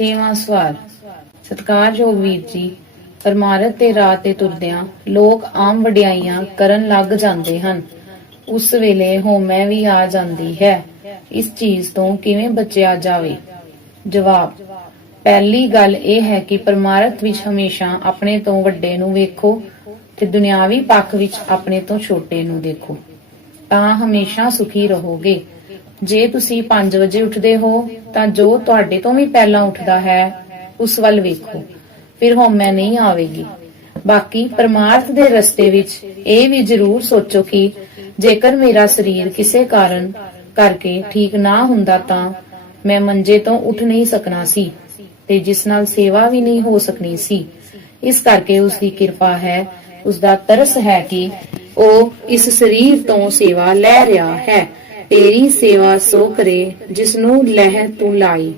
ਛੇਵਾਂ ਸਵਾਲ। ਸਤਿਕਾਰਯੋਗ ਵੀਰ ਜੀ, ਪਰਮਾਰਥ ਤੇ ਰਾਹ ਤੇ ਤੁਰਦਿਆਂ ਲੋਕ ਆਮ ਵਡਿਆਈਆਂ ਕਰਨ ਲੱਗ ਜਾਂਦੇ ਹਨ। ਉਸ ਵੇਲੇ ਹਉਮੈ ਵੀ ਆ ਜਾਂਦੀ ਹੈ। ਇਸ ਚੀਜ਼ ਤੋਂ ਕਿਵੇਂ ਬਚਿਆ ਜਾਵੇ? ਜਵਾਬ, ਪਹਿਲੀ ਗੱਲ ਇਹ ਹੈ ਕਿ ਪਰਮਾਰਥ ਵਿੱਚ ਹਮੇਸ਼ਾ ਆਪਣੇ ਤੋਂ ਵੱਡੇ ਨੂੰ ਵੇਖੋ ਤੇ ਦੁਨਿਆਵੀ ਪੱਖ ਵਿੱਚ ਆਪਣੇ ਤੋਂ ਛੋਟੇ ਨੂੰ ਦੇਖੋ। ਤਾਂ ਹਮੇਸ਼ਾ ਸੁਖੀ ਰਹੋਗੇ। ਜੇ ਤੁਸੀਂ 5 ਵਜੇ ਉੱਠਦੇ ਹੋ, ਤਾਂ ਜੋ ਤੁਹਾਡੇ ਤੋਂ ਵੀ ਪਹਿਲਾਂ ਉੱਠਦਾ ਹੈ, ਉਸ ਵੱਲ ਵੇਖੋ। ਫਿਰ ਹਉਮੈ ਨਹੀਂ ਆਵੇਗੀ। ਬਾਕੀ ਪਰਮਾਰਥ ਦੇ ਰਸਤੇ ਵਿੱਚ ਇਹ ਵੀ ਜ਼ਰੂਰ ਸੋਚੋ ਕਿ ਜੇਕਰ ਮੇਰਾ ਸਰੀਰ ਕਿਸੇ ਕਾਰਨ ਕਰਕੇ ਠੀਕ ਨਾ ਹੁੰਦਾ ਤਾਂ ਮੈਂ ਮੰਜੇ ਤੋਂ ਉੱਠ ਨਹੀਂ ਸਕਣਾ ਸੀ ਤੇ ਜਿਸ ਨਾਲ ਸੇਵਾ ਵੀ ਨਹੀਂ ਹੋ ਸਕਣੀ ਸੀ। ਇਸ ਕਰਕੇ ਉਸ ਦੀ ਕਿਰਪਾ ਹੈ ਉਸ ਦਾ ਤਰਸ ਹੈ ਕਿ ਉਹ ਇਸ ਸਰੀਰ ਤੋਂ ਸੇਵਾ ਲੈ ਰਿਹਾ ਹੈ। ਤੇਰੀ ਸੇਵਾ ਸੋ ਕਰੇ ਜਿਸ ਨੂੰ ਲਹਿ ਤੂੰ ਲਾਈ।